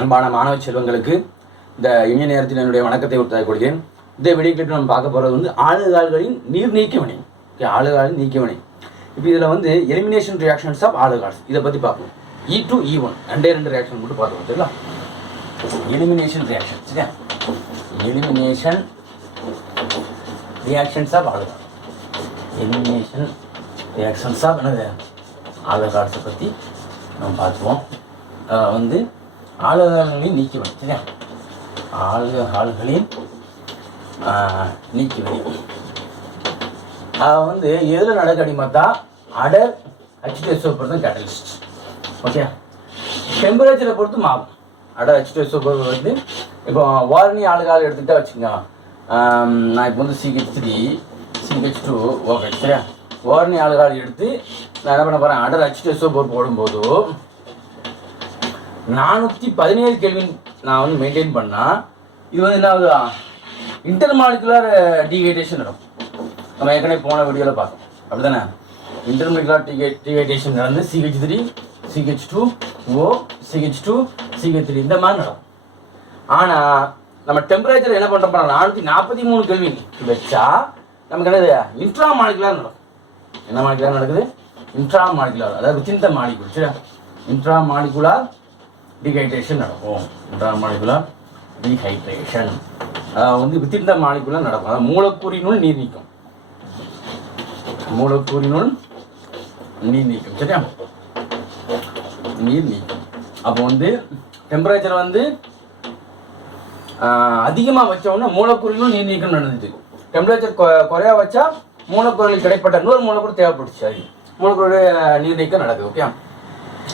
அன்பான மாணவ செல்வங்களுக்கு இந்த இனிய நேரத்தில் என்னுடைய வணக்கத்தை உறுதியாக கொள்கிறேன். இந்த வீடியோக்கு நம்ம பார்க்க போகிறது வந்து ஆல்கஹால்களின் நீர் நீக்க வினை. ஓகே, ஆல்கஹாலின் நீக்க வினை. இப்போ இதில் வந்து எலிமினேஷன் ரியாக்ஷன்ஸ் ஆஃப் ஆல்கஹால்ஸ் இதை பற்றி பார்ப்போம். E2 E1 ரெண்டு ரியாக்ஷன் மட்டும் பார்த்துக்கோம். சரிங்களா? Elimination reaction. சரியா? Elimination reactions of alcohol. Elimination reactions of என்னது ஆல்கஹால்ஸை பற்றி நம்ம பார்த்துவோம். வந்து ஆல்கஹால்களின் நீக்கிவினை. சரியா? ஆல்கஹால்களின் நீக்கிவினை வந்து எதில் நடக்கடி பார்த்தா அடர் H2SO பொறுத்து கேட்டலிஸ்ட். ஓகே, டெம்பரேச்சரை பொறுத்து மாறும். அடர் H2SO பொறுத்து வந்து இப்போ வார்னி ஆல்கஹால் எடுத்துக்கிட்டா வச்சுக்கோங்க. நான் இப்போ வந்து CH3 CH2 ஓகே. சரியா? வார்னி ஆல்கஹால் எடுத்து நான் என்ன பண்ண போகிறேன், அடர் H2SO பொறுப்பு போடும்போது 417 கெல்வின் நான் வந்து மெயின்டைன் பண்ணால் இது வந்து என்ன ஆகுதா, இன்டர்மாலிகுலர் டீஹைட்ரேஷன் நடக்கும். நம்ம ஏற்கனவே போன வீடியோவில் பார்த்தோம், அப்படி தானே? இன்டர்மாலிகுலர் டீஹைட்ரேஷன் நடந்து CH3 CH2O CH2 CH3 இந்த மாதிரி நடக்கும். ஆனால் நம்ம டெம்பரேச்சர் என்ன பண்ணுறோம், 443 கெல்வின் வச்சா நமக்கு என்னது இன்ட்ரா மாலிகுலர் நடக்கும். என்ன மாலிகுலர் நடக்குது? இன்ட்ரா மாலிகுலர், அதாவது வித்தின் த மாலிகுல். சரியா? இன்ட்ரா மாலிகுலர் டீஹைட்ரேஷன் நடக்கும். இன்ட்ராமாலிகுலர் டீஹைட்ரேஷன் வந்து வித்தின் த மாலிகுலர் நடக்கும். அதாவது மூலக்கூறினுள் நீர் நீக்கம். மூலக்கூறினுள் நீர் நீக்கம். சரியா? நீர் நீக்கம். அப்போ வந்து டெம்பரேச்சர் வந்து அதிகமாக வச்சோன்னா மூலக்கூறினுள் நீர் நீக்கம் நடந்துச்சு. டெம்பரேச்சர் குறையா வச்சா மூலக்கூறுகளுக்கு கிடைப்பட்ட இன்னொரு மூலக்கூறு தேவைப்பட்டுச்சு. அது மூலக்கூறு நீர் நீக்கம் நடக்குது. ஓகே,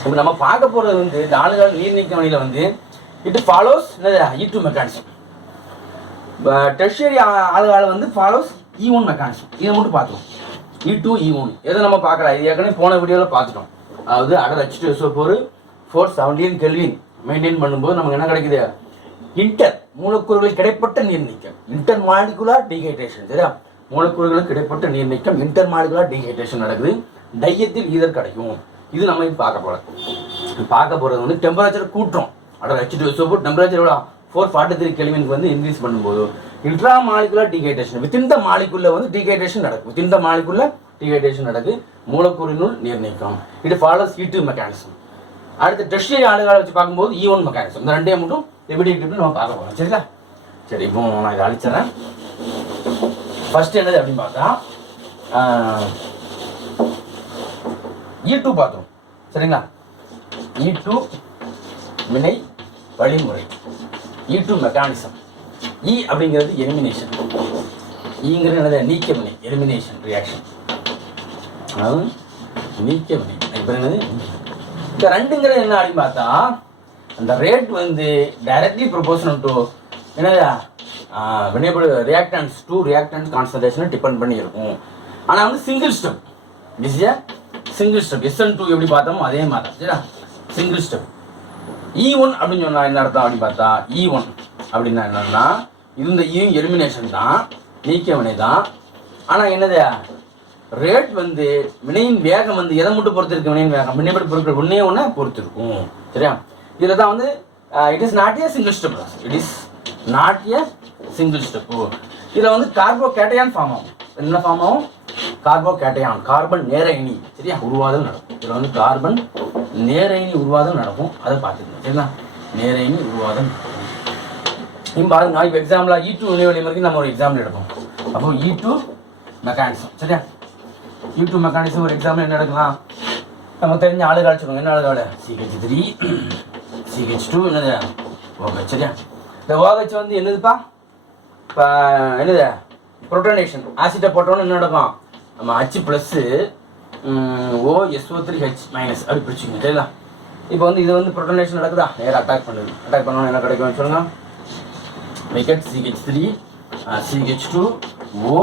இப்போ நம்ம பார்க்க போகிறது வந்து இந்த ஆல்கஹால் நீர் நீக்க வழியில் வந்து it follows E2 mechanism. Tertiary alcohol வந்து ஃபாலோஸ் E1 மெக்கானிசம். இதை மட்டும் பார்த்துக்கோம். E2 E1 எதை நம்ம பார்க்கலாம், இது ஏற்கனவே போன வீடியோவில் பார்த்துட்டோம். அதாவது அடர் H2SO ஒரு 417 கெல்வின் மெயின்டைன் பண்ணும்போது நமக்கு என்ன கிடைக்குது, இன்டர் மூலக்கூறுகளுக்கு கிடைப்பட்ட நீர் நீக்கம், இன்டர் மாலிகுலர் டீஹைட்ரேஷன். சரியா? மூலக்கூறுகளுக்கு கிடைப்பட்ட நீர் நீக்கம் இன்டர் மாலிகுலர் டீஹைட்ரேஷன் நடக்குது. டையத்தில் ஈதர் கிடைக்கும். இது நம்ம பார்க்க போகிறது வந்து டெம்பரேச்சர் கூட்டுறோம். அடர் H2SO டெம்பரேச்சர் எவ்வளோ 443 கெல்வினுக்கு வந்து இன்க்ரீஸ் பண்ணும்போது intra molecular dehydration within the மாலிகுல்ல வந்து டீஹைட்ரேஷன் நடக்கும். வித்தின் த மாலிகுல்ல டீஹைட்ரேஷன் நடக்குது. மூலக்கூறினுள் நீர் நீக்கம். இது ஃபாலோஸ் E2 மெக்கானிசம். அடுத்து டெர்ஷியரி ஆல்கஹால் வச்சு பார்க்கும்போது E1 மெக்கானிசம். இந்த ரெண்டையும் மட்டும் எப்படி நம்ம பார்க்க போகிறோம். சரிங்களா? சரி, இப்போ நான் இதை அழிச்சிடறேன். ஃபர்ஸ்ட் என்னது அப்படின்னு பார்த்தா E2 பார்த்தோம். சரிங்களா? E2 வினை வழிமுறை, E2 மெக்கானிசம். E அப்படிங்கிறது எலிமினேஷன், ஈங்கிறது என்னது நீக்க வினை, எலிமினேஷன் ரியாக்ஷன், அதாவது நீக்க வினை. இப்போ என்னது இந்த ரெண்டுங்கிறது என்ன அப்படின்னு பார்த்தா அந்த ரேட் வந்து டைரக்ட்லி ப்ரொபோஷனல் டு என்னது வினைபடு ரியாக்டன்ஸ் டு ரியாக்டன்ஸ் கான்சன்ட்ரேஷனை டிபெண்ட் பண்ணி இருக்கும். ஆனால் வந்து single step, single step. SN2 எப்படி பார்த்தோமோ அதே மாதிரி தான். சரியா? Single step. E1 அப்படின்னு சொன்னா என்ன அர்த்தம் அப்படின்னு பார்த்தா, E1 அப்படின்னா என்னன்னா இந்த எலிமினேஷன் தான், நீக்க வினை தான். ஆனால் என்னது ரேட் வந்து வினையின் வேகம் வந்து எதை மட்டும் பொறுத்து இருக்கு, வினையின் வேகம் வினைப்படி பொருட்கள் ஒன்றே பொறுத்து இருக்கும். சரியா? இதில் தான் வந்து it is not a single step. It is not a single step. இதில் வந்து கார்போ கேட்டையான் ஃபார்ம் ஆகும். என்ன ஃபார்ம் ஆகும்? கார்போ கேட்டையான், கார்பன் நேர அயனி. சரியா? உருவாதல் நடக்கும். இதில் வந்து கார்பன் நேர அயனி உருவாதல் நடக்கும். அதை பார்த்துக்கணும். சரிங்களா? நேர அயனி உருவாதல் நடக்கும். இப்போ பாருங்க, இப்போ எக்ஸாம்பிளாக E2 வினை வழிமுறைக்கு நம்ம ஒரு எக்ஸாம்பிள் எடுப்போம். அப்போ E2 மெக்கானிசம். சரியா? E2 மெக்கானிசம் ஒரு எக்ஸாம்பிள் என்ன எடுக்கலாம், நம்ம தெரிஞ்ச ஆளுகால் சொல்லுவாங்க. என்ன ஆளுகால்? CH3 CH2 என்னது OH. சரியா? இந்த OH வந்து என்னதுப்பா, இப்போ என்னது புரோட்டனேஷன். ஆசிட்டை போட்டோன்னு என்ன நடக்கும், நம்ம H ப்ளஸ்ஸு OSO3H மைனஸ் அப்படி பிடிச்சிக்கணும். சரிங்களா? இப்போ வந்து இது வந்து புரோட்டனேஷன் நடக்குதா, நேராக அட்டாக் பண்ணுது. அட்டாக் பண்ணோன்னு என்ன கிடைக்கும் சொல்லுங்கள், விக்கெட் CH3 CH2O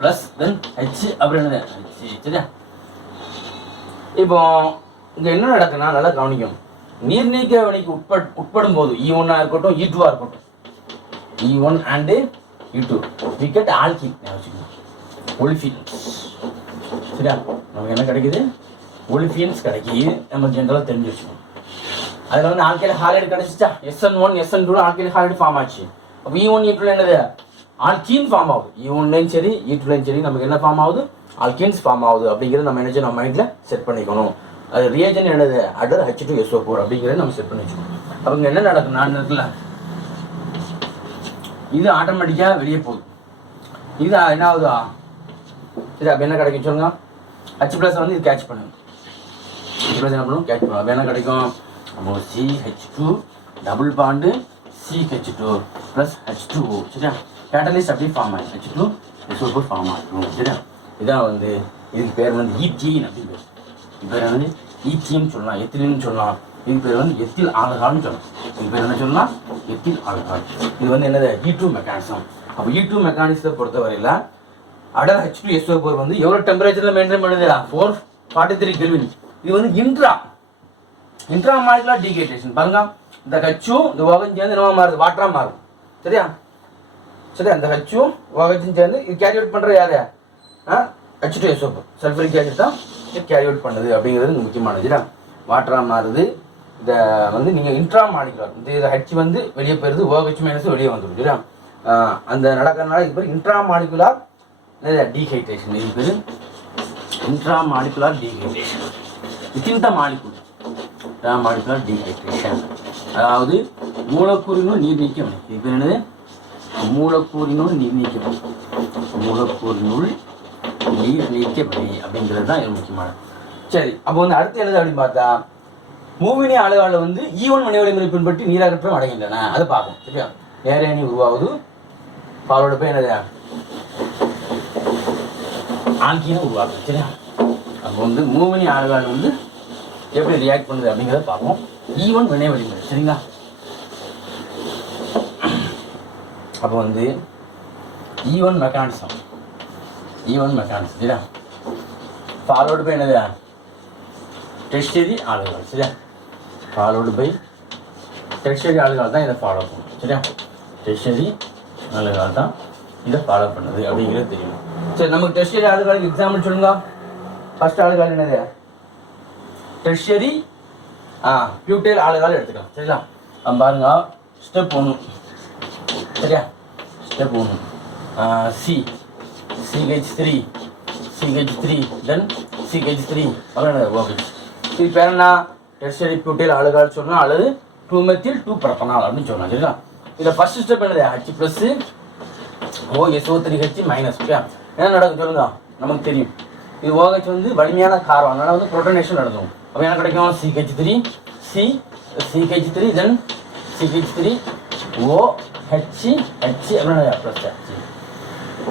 ப்ளஸ் தென் H அப்புறம் என்னது H. சரியா? இப்போ இங்கே என்ன நடக்குன்னா நல்லா கவனிக்கணும். நீர் நீக்க வினைக்கு உட்படும் போது E1 இருக்கட்டும் E2 இருக்கட்டும், E1 அண்டு E2 விக்கெட் ஆல்கின் வச்சுக்கணும், ஒலிஃபின்ஸ். சரியா? நமக்கு என்ன கிடைக்குது, ஒலிஃபியன்ஸ் கிடைக்கிது. நம்ம ஜென்ரலாக தெரிஞ்சு வச்சுக்கணும். அதில் வந்து ஆல்கைல் ஹாலைடு கிடச்சிச்சா, SN1 SN2 alkyl halide form ஆச்சு. அப்போ E1 E2 என்னது ஆல்கீன் ஃபார்ம் ஆகுது. E1லையும் சரி E2லையும் சரி நமக்கு என்ன ஃபார்ம் ஆகுது, ஆல்கீன்ஸ் ஃபார்ம் ஆகுது அப்படிங்கிறது நம்ம என்ன நம்ம மைண்டில் செட் பண்ணிக்கணும். அது ரியேஜன் என்னது அடர் H2SO4 அப்படிங்கிறத நம்ம செட் பண்ணி வச்சுக்கணும். அவங்க என்ன நடக்கும் நான் இருக்குல்ல, இது ஆட்டோமேட்டிக்காக வெளியே போகுது, இது என்ன ஆகுதா சரி. அப்போ என்ன கிடைக்கும் சொல்லுங்க, H+ வந்து இது கேட்ச் பண்ணுங்க, H+ என்ன பண்ணும் கேட்ச் பண்ணும். அப்போ என்ன கிடைக்கும், அப்போ CH2 double bond CH2 + H2O சரியா, கேட்டலிஸ்ட் அப்படியே ஃபார்ம் ஆகும், H2SO4 ஃபார்ம் ஆகும் சரியா. இதான் வந்து இதுக்கு பேர் வந்து ஈத்தீன் அப்படின்னு பேர். இது பேர் வந்து ஈத்தீன் சொல்லலாம், எத்திலின்னு சொல்லலாம். இது பேர் வந்து எத்தில் ஆல்கஹால்னு சொல்லலாம். இது பேர் என்ன சொல்லலாம், எத்தில் ஆல்கஹால். இது வந்து என்னது E2 மெக்கானிசம். அப்போ E2 மெக்கானிசத்தை பொறுத்தவரையில் அடர் H2SO4 வந்து எவ்வளோ டெம்பரேச்சரில் மெயின்டைன் பண்ணுது, 443 கெல்வின். இது வந்து இன்ட்ரா மாலிகுலர் டீஹைட்ரேஷன். பாருங்க, இந்த ஹச்சும் இந்த ஓகச்சும் சேர்ந்து என்னவா மாறுது, வாட்டரா மாறும் சரியா. சரியா, இந்த ஹச்சும் ஓகச்சும் சேர்ந்து இது கேரி அவுட் பண்ணுற யாரு, H2SO4 சல்ஃபரிக் ஆசிட் தான் இது கேரி அவுட் பண்ணுது அப்படிங்கிறது முக்கியமானது சரியா. வாட்டரா மாறுது. இதை வந்து நீங்கள் இன்ட்ரா மாலிகுலர், இந்த ஹச் வந்து வெளியே போயிருது, OH- வெளியே வந்துடும் சரியா. அந்த நடக்கிறதுனால இது பேர் இன்ட்ரா மாலிகுலர் டீஹைட்ரேஷன். இது பேர் இன்ட்ரா மாலிகுலர் டீஹைட்ரேஷன். வித்தின் த மாலிகுல் மாலிகுலர் டீஹைட்ரேஷன், அதாவது மூலக்கூறினுள் நீர் நீக்கம். இது பேர் என்னது, மூலக்கூறினுள் நீர் நீக்கம், மூலக்கூறினுள் நீர் நீக்கப்படி அப்படிங்கிறது தான் இது முக்கியமானது. சரி, அப்போ வந்து அடுத்து என்னது அப்படின்னு பார்த்தா, மூவினி ஆளுகால வந்து E1 வினை வழிமுறை பின்பற்றி நீராகற்றம் அடைகின்றன, அதை பார்ப்போம் சரியா. நேரணி உருவாகுது, பாலோட போய் என்னது ஆல்கீனை உருவாக்குது சரியா. அப்போ வந்து மூவினி ஆளுகால் வந்து எப்படி ரியாக்ட் பண்ணுது அப்படிங்கிறத பார்ப்போம். E1 வினை வழிமுறை சரிங்களா. அப்போ வந்து E1 மெக்கானிசம் சரியா. ஃபாலோடு பை என்னது டெர்ஷியரி ஆளுகள் சரியா. ஃபாலோடு பை டெர்ஷியரி ஆளுகள் தான் இதை ஃபாலோ பண்ணும் சரியா. டெர்ஷியரி ஆளுகள் தான் இதை ஃபாலோ பண்ணுது அப்படிங்கிறது தெரியும். சரி, நமக்கு டெர்ஷியரி ஆளுகளுக்கு எக்ஸாம்பிள் சொல்லுங்க. ஃபர்ஸ்ட் ஆளுகள் என்னது, டெர்ஷியரி பியூட்டைல் ஆளுகள் எடுத்துக்கலாம் சரிங்களா. பாருங்க, ஸ்டெப் 1 சரியா. ஸ்டெப் 1 CH3 தென் CH3 அவ்வளோ ஓகே. இது பேர் என்ன, டெர்ஷியரி பியூட்டைல் ஆளுகள் சொல்லலாம், அல்லது 2-மெத்தில்-2-புரோப்பனால் அப்படின்னு சொல்லலாம் சரிங்களா. இதில் ஃபர்ஸ்ட் ஸ்டெப் என்னது, H+OSO3H- ஓகே. என்ன நடக்கும் சொல்லுங்க, நமக்கு தெரியும். இது OH வந்து வலிமையான காரம், அதனால் வந்து புரோட்டனேஷன் நடக்கும். அப்போ என்ன கிடைக்கும், CH3 தென் CH3 OH அப்படின்னு ப்ளஸ் H.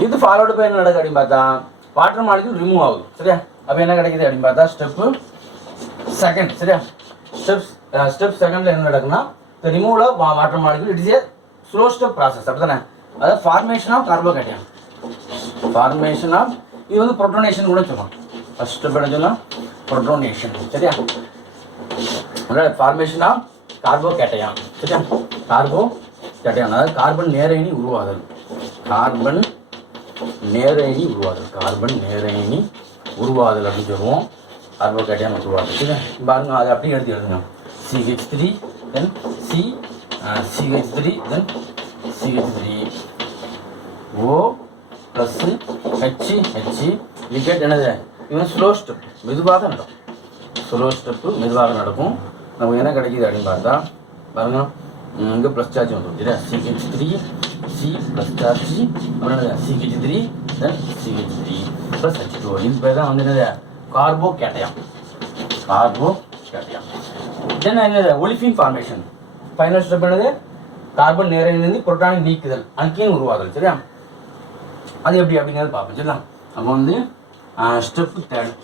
இது ஃபாலோடு போய் என்ன நடக்குது அப்படின்னு பார்த்தா, வாட்டர் மாலிக்யூல் ரிமூவ் ஆகுது சரியா. அப்போ என்ன கிடைக்குது அப்படின்னு பார்த்தா, ஸ்டெப்பு செகண்ட் சரியா. ஸ்டெப் செகண்டில் என்ன நடக்குன்னா, இந்த removal of water molecule it is a slow step process அப்படி தானே. அதாவது ஃபார்மேஷன் ஆஃப் கார்போகேட்டையான், ஃபார்மேஷன் ஆஃப், இது வந்து புரோட்டோனேஷன் கூட சொல்லலாம். ஃபர்ஸ்ட் ஸ்டெப் என்ன சொல்லலாம், புரோட்டோனேஷன் சரியா. ஃபார்மேஷன் ஆஃப் கார்போகேட்டையான் சரியா. கார்போகேட்டையான் அதாவது கார்பன் நேரயனி உருவாதல், கார்பன் நேரயனி உருவாதல் அப்படின்னு சொல்லுவோம். கார்போகேட்டையான் உருவாதல் சரியா. பாருங்க, அதை அப்படியே எடுத்து எழுதுங்க. CH3 தென் CH3 தென் CH3 O + H விக்கெட் என்னது, இது ஸ்லோ ஸ்டெப், மெதுவாக நடக்கும். நமக்கு என்ன கிடைக்கிது அப்படின்னு பார்த்தா பாருங்க, இங்கே ப்ளஸ் சார்ஜ் வந்துடும் சரியா. CH3 C ப்ளஸ் சார்ஜ் அப்புறம் CH3 தென் CH3 + H2O. இது பேர் தான் வந்து என்னது, கார்போகேட்டையான். தென் என்னது, ஒலிஃபின் ஃபார்மேஷன். ஃபைனல் ஸ்டெப் என்னது, கார்பன் நேரடியிலிருந்து புரோட்டானை நீக்குதல், அல்கீன் உருவாதல் சரியா. அது எப்படி அப்படிங்கிறது பார்ப்போம் சரிங்களா. அப்போ வந்து ஸ்டெப் தேர்ட்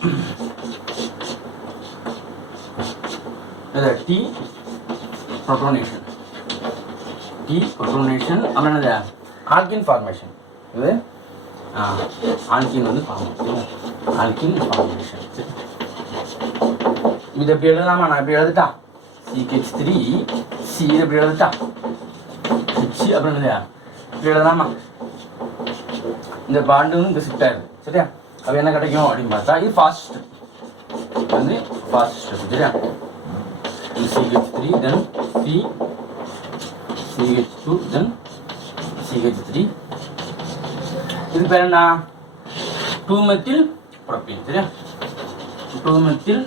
T புரோட்டோனேஷன் அப்புறம் என்னது, ஆல்கீன் ஃபார்மேஷன். இது ஆல்கீன் வந்து ஆல்கீன் ஃபார்மேஷன். இது எப்படி எழுதலாமா, நான் எப்படி எழுதுட்டா, CH3 C எப்படி எழுதுட்டா, H அப்புறம் என்னது இப்படி எழுதலாமா. இந்த பாண்டு வந்து இங்கே ஷிஃப்ட் ஆயிடுது சரியா. அப்போ என்ன கிடைக்கும் அப்படின்னு பார்த்தா, இது ஃபாஸ்ட் ஸ்டெப் சரியா. CH3 then CH2 then CH3. இது பேர் என்ன? 2-methyl propene. சரியா? 2-methyl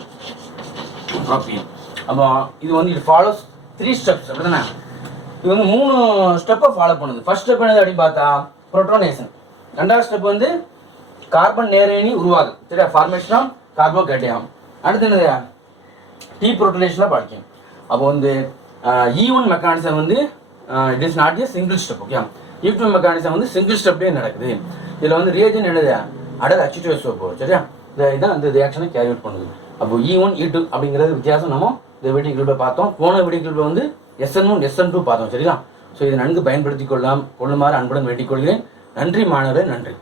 propene. அப்போ இது வந்து it follows 3 steps. அப்படிதானே? இது வந்து 3 ஸ்டெப்பை ஃபாலோ பண்ணுது. ஃபர்ஸ்ட் ஸ்டெப் என்னது அப்படின்னு பார்த்தா புரோட்டோனேஷன். ரெண்டாவது ஸ்டெப் வந்து கார்பன் நேரயனி உருவாகுது. சரியா? ஃபார்மேஷன் ஆஃப் கார்போகேட்டையான். அடுத்து என்னது? டீ புரோட்டோனேஷனில் படிக்கும். அப்போ வந்து E1 மெக்கானிசம் வந்து it is not a single step. Okay, E2 mechanism வந்து சிங்கிள் ஸ்டெப்லேயே நடக்குது. இதில் வந்து ரியேஜன் என்னது? அடர் H2SO சோப்பு. சரியா? இதான் அந்த ரியாக்ஷனை கேரி அவுட் பண்ணுது. அப்போ E1 E2 அப்படிங்கிறது வித்தியாசம் நம்ம இந்த வீடியோ கிளிப்பில் பார்த்தோம். போன வீடியோ கிளிப்பில் வந்து SN1 SN2 பார்த்தோம். சரிங்களா? ஸோ இதை நன்கு பயன்படுத்தி கொள்ளுமாறு அன்புடன் வேண்டிக் கொள்கிறேன். நன்றி மாணவர்களே, நன்றி.